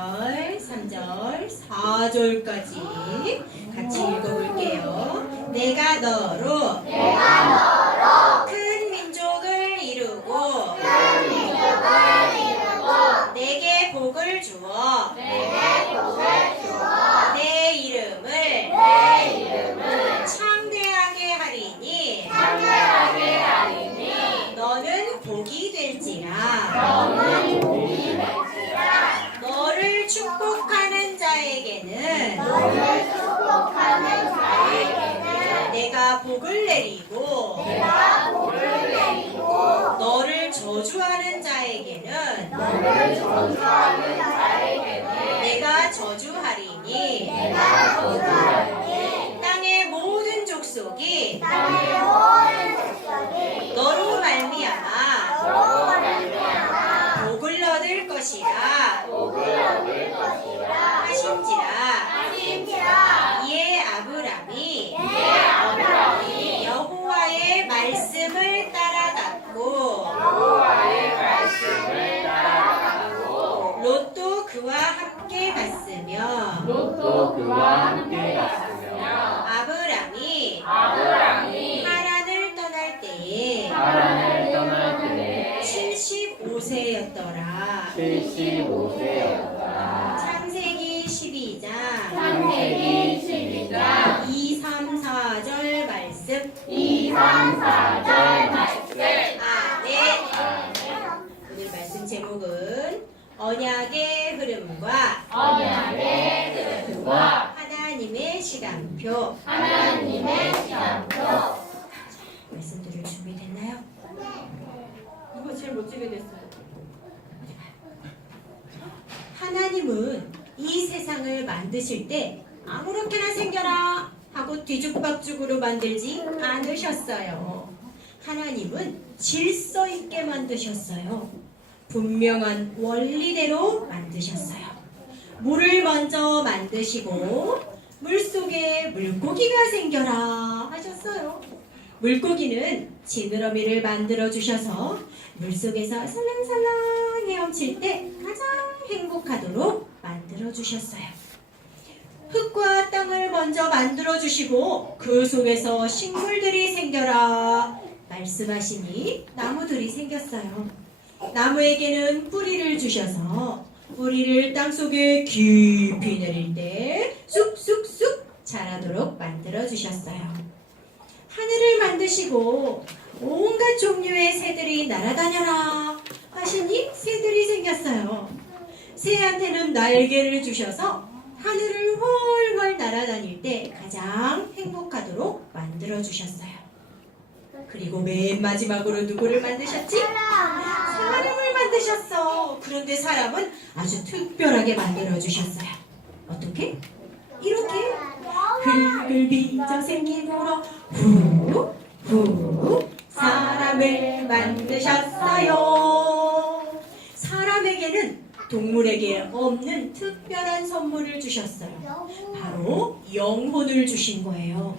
시작. 2절, 3절, 4절까지 같이 읽어볼게요. 내가 너로 큰 민족을 이루고 내게 복을 주어 내 이름을 창대하게 하리니 너는 복이 될지라 너를 축복하는 자에게는 내가 복을 내리고 너를 저주하는 자에게는 내가 저주하리니 땅의 모든 족속이 너로 말미암아 복을 얻을 것이라 이에 아브람이 여호와의 말씀을 따라갔고 롯도 그와 함께 갔으며 롯도 그와 함께 갔으며 아브람이 아브람이 하란을 떠날 때에 하란을 떠날 때에 75세였더라. 75세였다. 창세기 12장 창세기 12장 2, 3, 4절 말씀. 2, 3, 4절 말씀. 아멘. 오늘 말씀 제목은 언약의 흐름과 언약의 뜻과 하나님의 시간표 하나님의 시간표 말씀 들을 준비됐나요? 이거 제일 멋지게 됐어요. 하나님은 이 세상을 만드실 때 아무렇게나 생겨라 하고 뒤죽박죽으로 만들지 않으셨어요. 하나님은 질서 있게 만드셨어요. 분명한 원리대로 만드셨어요. 물을 먼저 만드시고 물 속에 물고기가 생겨라 하셨어요. 물고기는 지느러미를 만들어 주셔서 물속에서 살랑살랑 헤엄칠 때 가장 행복하도록 만들어 주셨어요. 흙과 땅을 먼저 만들어 주시고 그 속에서 식물들이 생겨라 말씀하시니 나무들이 생겼어요. 나무에게는 뿌리를 주셔서 뿌리를 땅 속에 깊이 내릴 때 쑥쑥쑥 자라도록 만들어 주셨어요. 하늘을 만드시고 온갖 종류의 새들이 날아다녀라 하시니 새들이 생겼어요. 새한테는 날개를 주셔서 하늘을 훨훨 날아다닐 때 가장 행복하도록 만들어 주셨어요. 그리고 맨 마지막으로 누구를 만드셨지? 사람을 만드셨어. 그런데 사람은 아주 특별하게 만들어 주셨어요. 어떻게? 이렇게 빚어 생긴 우로 후 후 사람을 만드셨어요. 사람에게는 동물에게 없는 특별한 선물을 주셨어요. 바로 영혼을 주신 거예요.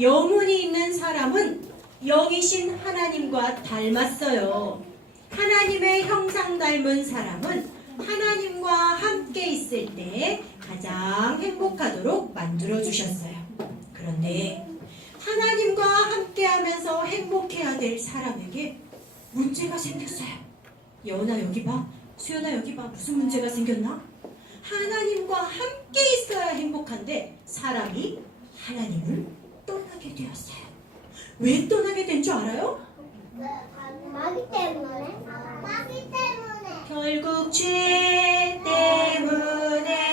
영혼이 있는 사람은 영이신 하나님과 닮았어요. 하나님의 형상 닮은 사람은 하나님과 함께 있을 때 가장 행복하도록 만들어 주셨어요. 그런데 하나님과 함께 하면서 행복해야 될 사람에게 문제가 생겼어요. 여은아 여기 봐. 수연아 여기 봐. 무슨 문제가 생겼나? 하나님과 함께 있어야 행복한데 사람이 하나님을 떠나게 되었어요. 왜 떠나게 된 줄 알아요? 마귀 때문에? 마귀 때문에. 결국 죄 때문에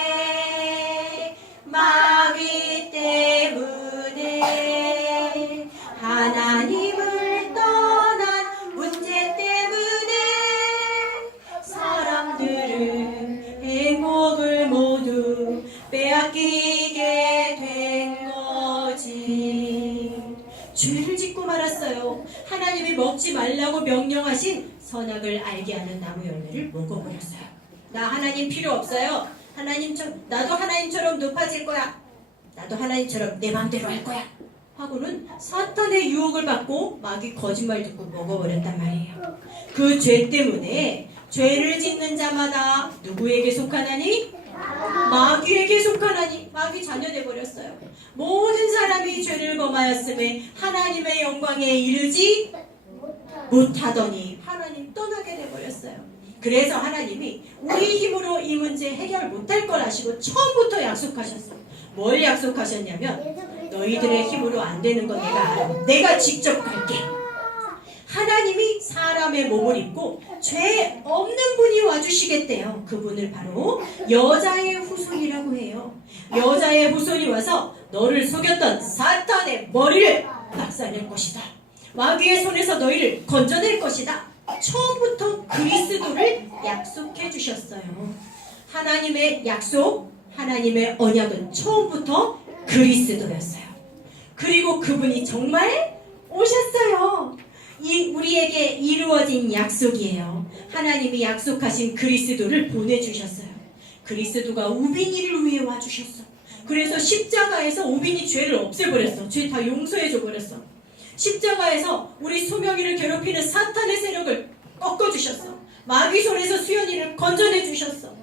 먹지 말라고 명령하신 선악을 알게 하는 나무 열매를 먹어버렸어요. 나 하나님 필요 없어요. 하나님처럼 나도 하나님처럼 높아질 거야. 나도 하나님처럼 내 마음대로 할 거야. 하고는 사탄의 유혹을 받고 마귀 거짓말 듣고 먹어버렸단 말이에요. 그 죄 때문에 죄를 짓는 자마다 누구에게 속하나니? 마귀에게 속하나니 마귀 자녀 돼 버렸어요. 모든 사람이 죄를 범하였음에 하나님의 영광에 이르지 못하더니 하나님 떠나게 돼 버렸어요. 그래서 하나님이 우리 힘으로 이 문제 해결 못할 걸 아시고 처음부터 약속하셨어요. 뭘 약속하셨냐면 너희들의 힘으로 안 되는 건 내가 알아. 내가 직접 갈게. 하나님이 사람의 몸을 입고 죄 없는 분이 와주시겠대요. 그분을 바로 여자의 후손이라고 해요. 여자의 후손이 와서 너를 속였던 사탄의 머리를 박살낼 것이다. 마귀의 손에서 너희를 건져낼 것이다. 처음부터 그리스도를 약속해 주셨어요. 하나님의 약속, 하나님의 언약은 처음부터 그리스도였어요. 그리고 그분이 정말 오셨어요. 이 우리에게 이루어진 약속이에요. 하나님이 약속하신 그리스도를 보내주셨어요. 그리스도가 우빈이를 위해 와주셨어. 그래서 십자가에서 우빈이 죄를 없애버렸어. 죄 다 용서해줘 버렸어. 십자가에서 우리 소명이를 괴롭히는 사탄의 세력을 꺾어주셨어. 마귀 손에서 수연이를 건져내 주셨어.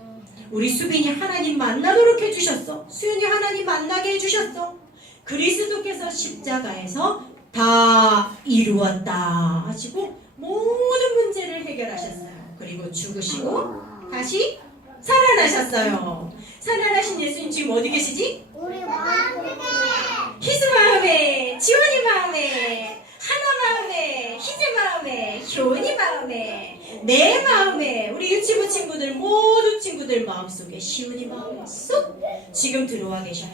우리 수빈이 하나님 만나도록 해주셨어. 수연이 하나님 만나게 해주셨어. 그리스도께서 십자가에서 다 이루었다 하시고 모든 문제를 해결하셨어요. 그리고 죽으시고 다시 살아나셨어요. 살아나신 예수님 지금 어디 계시지? 우리 마음속에 희수 마음에, 지원이 마음에, 하나 마음에, 희재 마음에, 효은이 마음에, 내 마음에, 우리 유치부 친구들 모두 친구들 마음속에 시훈이 마음에 쏙 지금 들어와 계셔요.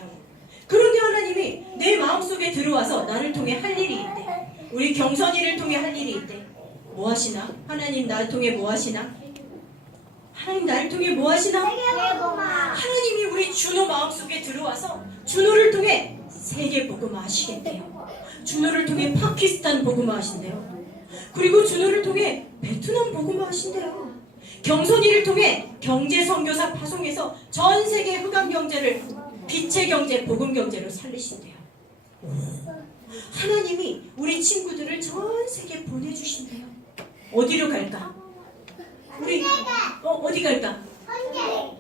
그런데 하나님이 내 마음속에 들어와서 나를 통해 할 일이 있대. 우리 경선이를 통해 할 일이 있대. 뭐 하시나? 하나님 나를 통해 뭐 하시나? 하나님 나를 통해 뭐 하시나? 하나님이 우리 준호 마음속에 들어와서 준호를 통해 세계 복음화 하시겠대요. 준호를 통해 파키스탄 복음화 하신대요. 그리고 준호를 통해 베트남 복음화 하신대요. 경선이를 통해 경제 선교사 파송해서 전 세계 흑암 경제를 빛의 경제, 복음 경제로 살리신대요. 하나님이 우리 친구들을 전 세계 보내주신대요. 어디로 갈까? 우리 어, 어디 갈까?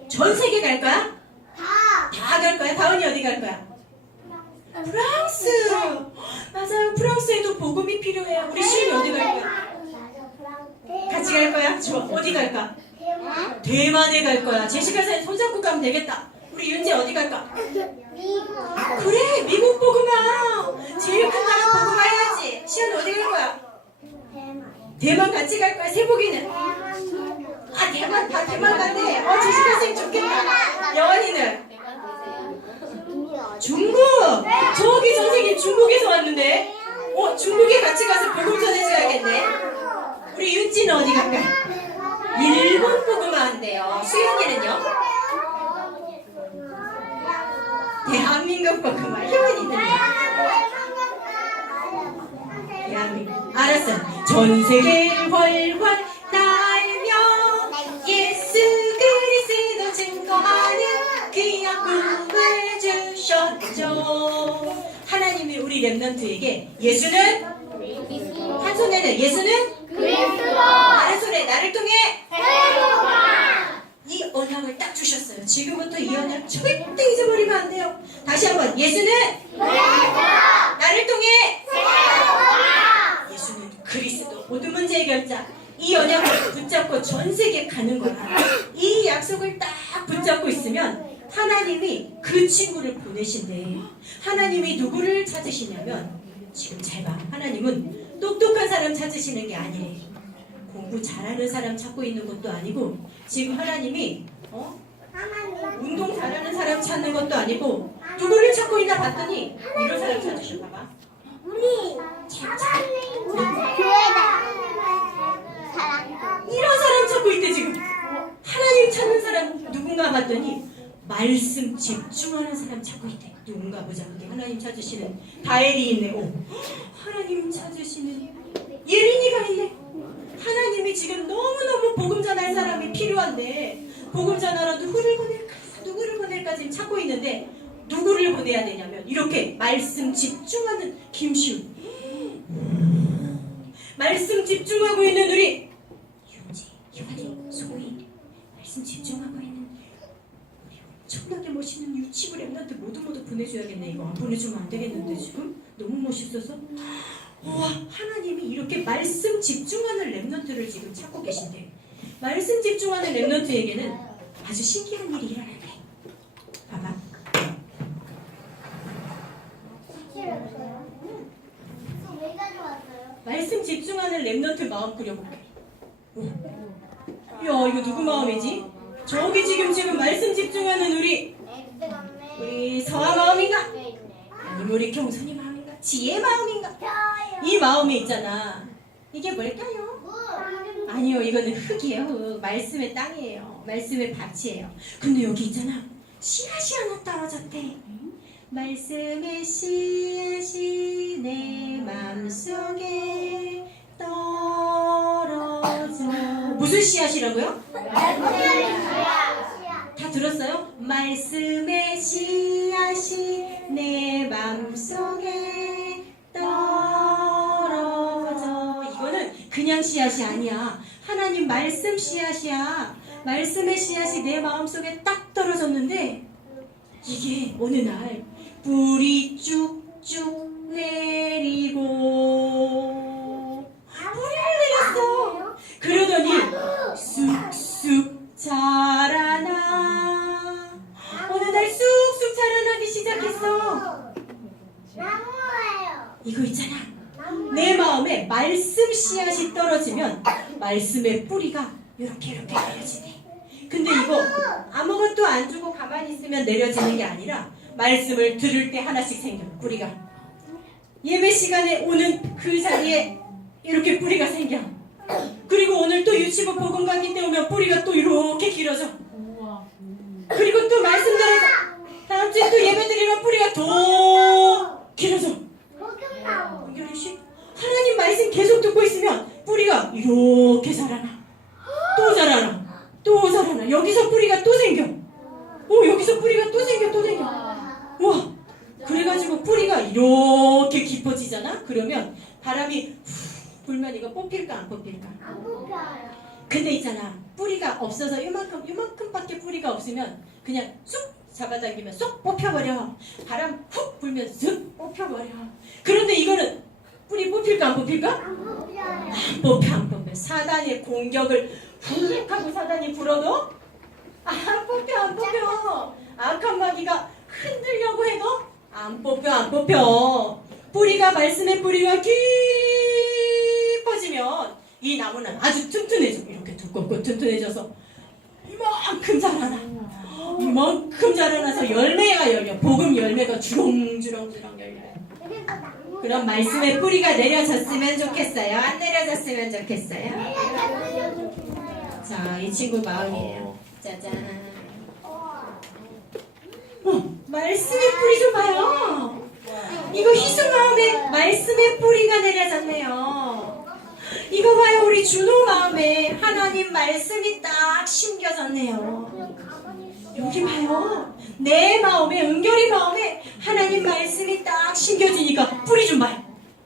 전 세계 갈 거야? 다다 갈 거야? 다은이 어디 갈 거야? 프랑스! 맞아요. 프랑스에도 복음이 필요해요. 우리 시은이 어디 갈 거야? 같이 갈 거야? 좋아. 어디 갈까? 대만 대만에 갈 거야. 제시카 선생 손잡고 가면 되겠다. 우리 윤지 어디 갈까? 그래! 미국 복음아! 제일 큰 나라 복음화 해야지. 시은 어디 갈 거야? 대만 같이 갈 거야. 세복이는? 아, 대만, 다 대만 간대. 어, 제시카 선생 좋겠다. 영원이는? 중국! 저기 선생님 중국에서 왔는데? 어, 중국에 같이 가서 복음 전해줘야겠네. 우리 윤지는 어디 갈까? 일본 복음화 한대요. 수연이는요? 대한민국 복음화. 효은이는요? 대한민국. 알았어. 전 세계를 활활 날며 예수 그리스도 증거하는 귀한 꿈을 주셨죠. 하나님이 우리 랩런트에게 예수는? 한 손에는 예수는? 그리스도. 다른 손에 나를 통해? 세계보마 이 언약을 딱 주셨어요. 지금부터 이 언약 절대 잊어버리면 안 돼요. 다시 한번 예수는? 나를 통해? 예수는 그리스도. 모든 문제 해결자. 이 언약을 붙잡고 전 세계 가는 거야 이 약속을 딱 붙잡고 있으면 하나님이 그 친구를 보내신대. 하나님이 누구를 찾으시냐면 지금 잘 봐. 하나님은 똑똑한 사람 찾으시는 게 아니래. 공부 잘하는 사람 찾고 있는 것도 아니고 지금 하나님이 어? 운동 잘하는 사람 찾는 것도 아니고 누구를 찾고 있나 봤더니 이런 사람 찾으셨나 봐. 우리 교회다 사랑 이런 사람 찾고 있대 지금. 하나님 찾는 사람 누군가 봤더니 말씀 집중하는 사람 찾고 있대. 누군가 보자 하나님 찾으시는 다엘이 있네. 오 하나님 찾으시는 예린이가 있네. 하나님이 지금 너무너무 복음 전할 사람이 필요한데 복음 전하러 누구를 보낼까 누구를 보낼까 지금 찾고 있는데 누구를 보내야 되냐면 이렇게 말씀 집중하는 김시우. 말씀 집중하고 있는 우리 유지, 현이, 소희. 말씀 우리 엄청나게 멋있는 유치부 랩런트 모두 모두 보내줘야겠네 이거 안 보내주면 안 되겠는데 지금 너무 멋있어서 와 하나님이 이렇게 말씀 집중하는 랩런트를 지금 찾고 계신데 말씀 집중하는 랩런트에게는 아주 신기한 일이 일어나네 봐봐? 말씀 집중하는 랩런트 마음 그려볼게 오. 야 이거 누구 마음이지? 저기 지금 지금 말씀 집중하는 우리 우리 서아 마음인가? 아니면 우리 경선이 마음인가? 지혜 마음인가? 이 마음에 있잖아 이게 뭘까요? 아니요, 이거는 흙이에요. 흙. 말씀의 땅이에요. 말씀의 밭이에요. 근데 여기 있잖아. 씨앗이 하나 떨어졌대. 말씀의 씨앗이 내 맘속에 떨어져. 무슨 씨앗이라고요? 다 들었어요? 말씀의 씨앗이 내 맘속에 떨어져. 이거는 그냥 씨앗이 아니야. 하나님 말씀 씨앗이야. 말씀의 씨앗이 내 마음속에 딱 떨어졌는데 이게 어느 날 뿌리 쭉쭉 이렇게 이렇게 내려지네. 근데 이거 아무것도 안 주고 가만히 있으면 내려지는 게 아니라 말씀을 들을 때 하나씩 생겨 뿌리가. 예배 시간에 오는 그 자리에 이렇게 뿌리가 생겨. 그리고 오늘 또 유치부 복음 강의 때 오면 뿌리가 또 이렇게 길어져. 그리고 또 말씀 들어서 다음 주에 또 예배 드리면 뿌리가 더 길어져. 목욕나무. 연결해 씨. 하나님 말씀 계속 듣고 있으면 뿌리가 이렇게 자라나 또 자라나 또 자라나 여기서 뿌리가 또 생겨 오 여기서 뿌리가 또 생겨 또 생겨 와 그래가지고 뿌리가 이렇게 깊어지잖아 그러면 바람이 후 불면 이거 뽑힐까 안 뽑힐까 안 뽑혀요. 근데 있잖아 뿌리가 없어서 이만큼 이만큼밖에 뿌리가 없으면 그냥 쑥 잡아당기면 쏙 뽑혀버려. 바람 훅 불면 쑥 뽑혀버려. 그런데 이거는 뿌리 뽑힐까 안 뽑힐까? 안 뽑혀. 안 뽑혀. 사단의 공격을 훅 하고 사단이 불어도 안 뽑혀 안 뽑혀. 악한 마귀가 흔들려고 해도 안 뽑혀 안 뽑혀. 뿌리가 말씀의 뿌리가 깊어지면 이 나무는 아주 튼튼해져. 이렇게 두껍고 튼튼해져서 이만큼 자라나 이만큼 자라나서 열매가 열려. 복음 열매가 주렁주렁주렁 열려요. 그럼 말씀의 뿌리가 내려졌으면 좋겠어요? 안 내려졌으면 좋겠어요. 자 이 친구 마음이에요. 짜잔. 어, 말씀의 뿌리 좀 봐요. 이거 희수 마음에 말씀의 뿌리가 내려졌네요. 이거 봐요 우리 준호 마음에 하나님 말씀이 딱 심겨졌네요 여기 봐요. 내 마음에, 은결이 마음에 하나님 말씀이 딱 심겨지니까 뿌리 좀 봐요.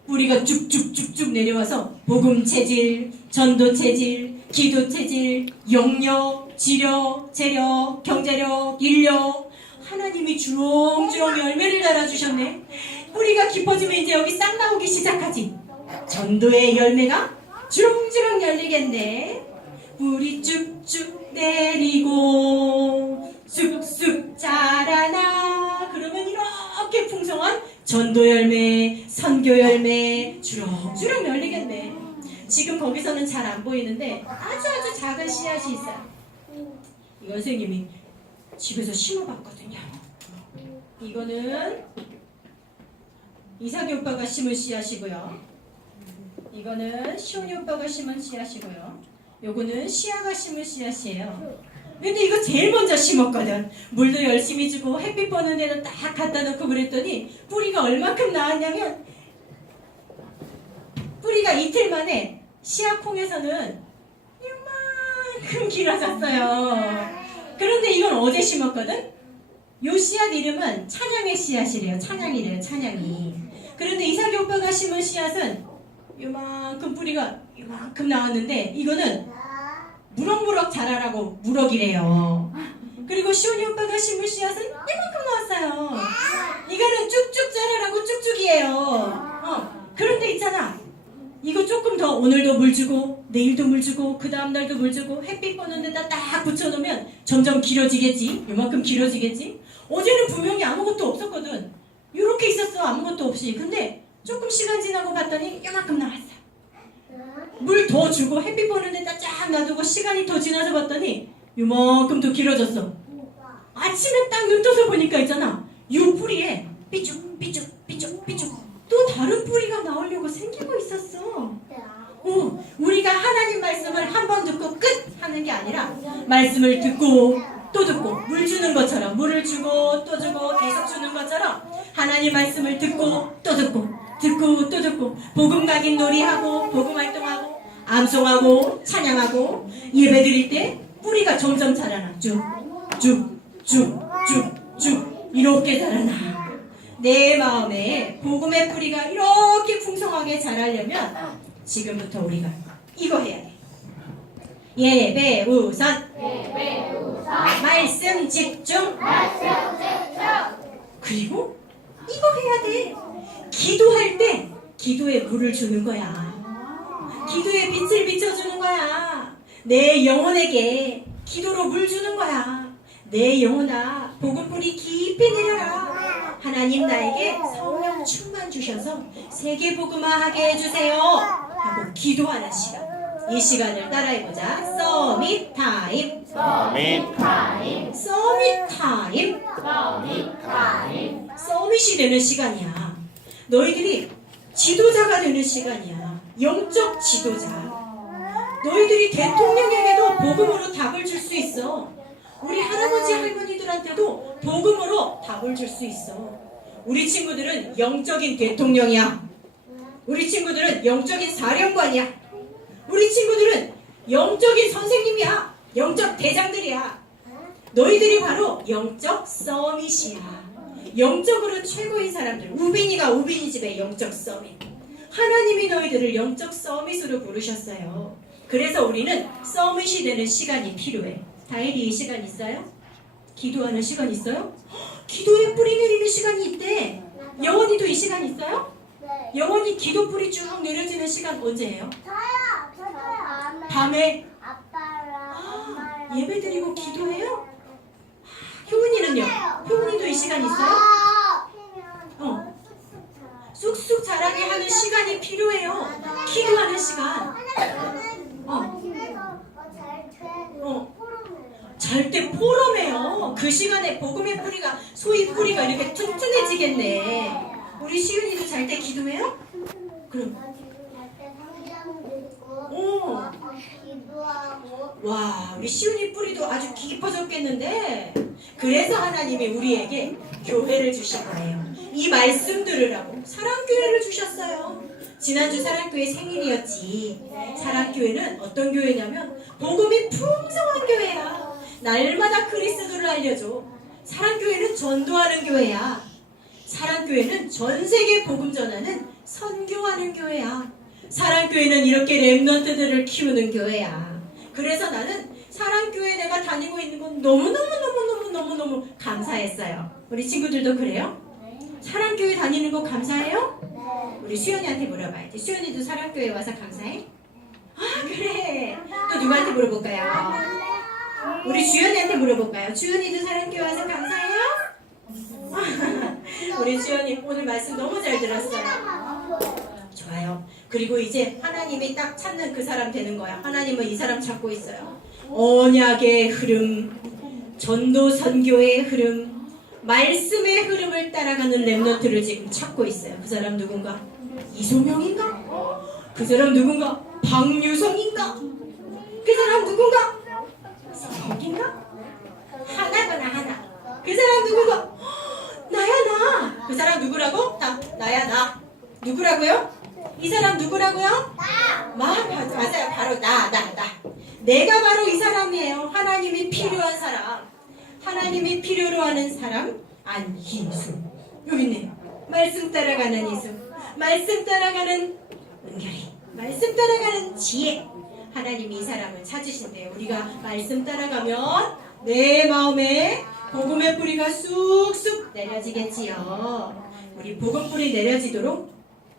뿌리가 쭉쭉쭉쭉 내려와서 복음 체질, 전도 체질, 기도 체질, 영역, 지력, 재력, 경제력, 인력. 하나님이 주렁주렁 열매를 달아주셨네. 뿌리가 깊어지면 이제 여기 싹 나오기 시작하지. 전도의 열매가 주렁주렁 열리겠네. 뿌리 쭉쭉 내리고 쑥쑥 자라나 그러면 이렇게 풍성한 전도 열매, 선교 열매 주렁주렁 열리겠네. 지금 거기서는 잘 안 보이는데 아주 아주 작은 씨앗이 있어요. 이건 선생님이 집에서 심어봤거든요. 이거는 이삭이 오빠가 심은 씨앗이고요. 이거는 시온이 오빠가 심은 씨앗이고요. 요거는 시아가 심은 씨앗이에요. 근데 이거 제일 먼저 심었거든. 물도 열심히 주고 햇빛 보는 데는 딱 갖다 놓고 그랬더니 뿌리가 얼마큼 나왔냐면 뿌리가 이틀 만에 씨앗콩에서는 이만큼 길어졌어요. 그런데 이건 어제 심었거든? 요 씨앗 이름은 찬양의 씨앗이래요. 찬양이래요. 찬양이. 그런데 이삭이 오빠가 심은 씨앗은 요만큼 뿌리가 요만큼 나왔는데 이거는 무럭무럭 자라라고 무럭이래요. 그리고 시온이 오빠가 심은 씨앗은 이만큼 나왔어요. 이거는 쭉쭉 자라라고 쭉쭉이에요. 어. 그런데 있잖아. 이거 조금 더 오늘도 물 주고 내일도 물 주고 그 다음 날도 물 주고 햇빛 보는 데다 딱 붙여놓으면 점점 길어지겠지. 요만큼 길어지겠지. 어제는 분명히 아무것도 없었거든. 이렇게 있었어 아무것도 없이. 근데 조금 시간 지나고 봤더니 요만큼 나왔어. 물 더 주고 햇빛 보는 데다 쫙 놔두고 시간이 더 지나서 봤더니 요만큼 더 길어졌어. 아침에 딱 눈 떠서 보니까 있잖아. 요 뿌리에 삐쭉 삐쭉 삐쭉 삐쭉 또 다른 뿌리가 나오려고 생기고 있었어. 어, 우리가 하나님 말씀을 한 번 듣고 끝 하는 게 아니라 말씀을 듣고 또 듣고 물 주는 것처럼 물을 주고 또 주고 계속 주는 것처럼 하나님 말씀을 듣고 또 듣고 듣고 또 듣고 복음 각인 놀이하고 복음 활동하고 암송하고 찬양하고 예배 드릴 때 뿌리가 점점 자라나 쭉쭉쭉쭉쭉 이렇게 자라나 내 마음에 복음의 뿌리가 이렇게 풍성하게 자라려면 지금부터 우리가 이거 해야 돼. 예배 우선. 말씀 집중. 그리고 이거 해야 돼. 기도할 때 기도에 물을 주는 거야. 기도에 빛을 비춰주는 거야. 내 영혼에게 기도로 물 주는 거야. 내 영혼아, 복음불이 깊이 내려라. 하나님 나에게 성령 충만 주셔서 세계 복음화하게 해주세요. 하고 기도하는 시간. 이 시간을 따라해보자. 서밋 타임. 서밋 타임 서밋 타임. 서밋 타임 서밋이 되는 시간이야. 너희들이 지도자가 되는 시간이야. 영적 지도자. 너희들이 대통령에게도 복음으로 답을 줄 수 있어. 우리 할아버지 할머니들한테도 복음으로 답을 줄 수 있어. 우리 친구들은 영적인 대통령이야. 우리 친구들은 영적인 사령관이야. 우리 친구들은 영적인 선생님이야. 영적 대장들이야. 너희들이 바로 영적 서밋이야. 영적으로 최고인 사람들. 우빈이가 우빈이 집의 영적 서밋. 하나님이 너희들을 영적 서밋으로 부르셨어요. 그래서 우리는 서밋이 되는 시간이 필요해. 다일이 이 시간 있어요? 기도하는 시간 있어요? 헉, 기도에 뿌리 내리는 시간이 있대. 영원히도 이 시간 있어요? 영원히 기도 뿌리 쭉 내려지는 시간 언제예요? 밤에 아빠랑 아, 예배 드리고 기도해요? 효은이는요? 효은이도 이 시간 있어요? 어. 쑥쑥 자라게 하는 시간이 필요해요. 기도하는 시간. 어. 어. 잘때 포럼해요. 그 시간에 복음의 뿌리가 소위 뿌리가 이렇게 튼튼해지겠네. 우리 시윤이도 잘 때 기도해요? 그럼 오. 와 우리 시윤이 뿌리도 아주 깊어졌겠는데 그래서 하나님이 우리에게 교회를 주신 거예요. 이 말씀 들으라고 사랑교회를 주셨어요. 지난주 사랑교회 생일이었지. 사랑교회는 어떤 교회냐면 복음이 풍성한 교회야. 날마다 그리스도를 알려줘. 사랑교회는 전도하는 교회야. 사랑교회는 전 세계 복음 전하는 선교하는 교회야. 사랑교회는 이렇게 랩런트들을 키우는 교회야. 그래서 나는 사랑교회 내가 다니고 있는 건 너무너무너무너무 너무너무 감사했어요. 우리 친구들도 그래요? 사랑교회 다니는 거 감사해요? 우리 수연이한테 물어봐야지. 수연이도 사랑교회 와서 감사해? 아, 그래. 또 누구한테 물어볼까요? 우리 주연이한테 물어볼까요? 주연이도 사랑교회 와서 감사해요? 우리 주연이 오늘 말씀 너무 잘 들었어요. 좋아요. 그리고 이제 하나님이 딱 찾는 그 사람 되는 거야. 하나님은 이 사람 찾고 있어요. 언약의 흐름, 전도 선교의 흐름, 말씀의 흐름을 따라가는 랩너트를 지금 찾고 있어요. 그 사람 누군가? 이소명인가? 그 사람 누군가? 박유성인가? 그 사람 누군가? 석인가? 하나구나 하나. 그 사람 누군가? 헉, 나야 나. 그 사람 누구라고? 나 나야 나. 누구라고요? 이 사람 누구라고요? 마, 맞- 맞아요. 바로 나, 나, 나. 내가 바로 이 사람이에요. 하나님이 필요한 사람. 하나님이 필요로 하는 사람 안희수 여기 있네 말씀 따라가는 이수 말씀 따라가는 은결이 말씀 따라가는 지혜 하나님이 이 사람을 찾으신대요 우리가 말씀 따라가면 내 마음에 복음의 뿌리가 쑥쑥 내려지겠지요 우리 복음 뿌리 내려지도록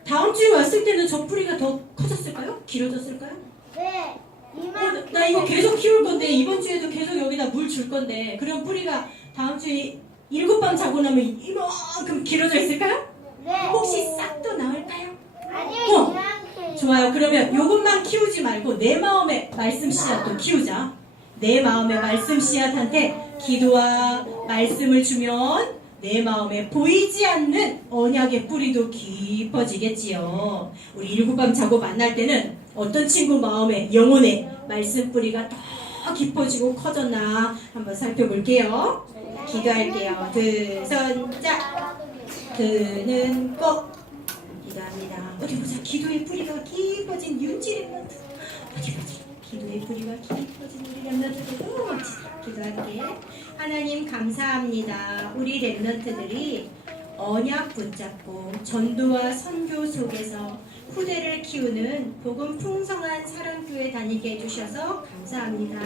다음 주에 왔을 때는 저 뿌리가 더 커졌을까요? 길어졌을까요? 네. 어, 이만큼. 나 이거 계속 키울 건데 이번 주에도 계속 여기다 물 줄 건데 그럼 뿌리가 다음 주에 일곱 밤 자고 나면 이만큼 길어져 있을까요? 네. 혹시 싹도 나올까요? 아니요, 어. 이만큼. 좋아요. 그러면 이것만 키우지 말고 내 마음의 말씀 씨앗도 키우자. 내 마음의 말씀 씨앗한테 기도와 말씀을 주면 내 마음에 보이지 않는 언약의 뿌리도 깊어지겠지요. 우리 일곱 밤 자고 만날 때는 어떤 친구 마음에 영혼의 말씀 뿌리가 더 깊어지고 커졌나 한번 살펴볼게요. 기도할게요. 드선자 드는 꼭 기도합니다. 어디 보자. 기도의 뿌리가 깊어진 윤지 랩런트. 어디 보자. 기도의 뿌리가 깊어진 우리 랩런트들. 멋지다. 기도할게. 하나님 감사합니다. 우리 랩런트들이 언약 붙잡고 전도와 선교 속에서 후대를 키우는 복음 풍성한 사랑교회 다니게 해주셔서 감사합니다.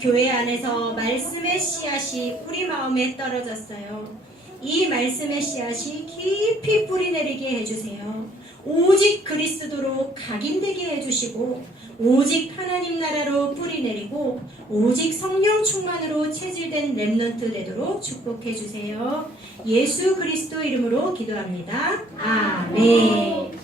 교회 안에서 말씀의 씨앗이 우리 마음에 떨어졌어요. 이 말씀의 씨앗이 깊이 뿌리 내리게 해주세요. 오직 그리스도로 각인되게 해주시고, 오직 하나님 나라로 뿌리 내리고, 오직 성령 충만으로 체질된 랩넌트 되도록 축복해 주세요. 예수 그리스도 이름으로 기도합니다. 아멘.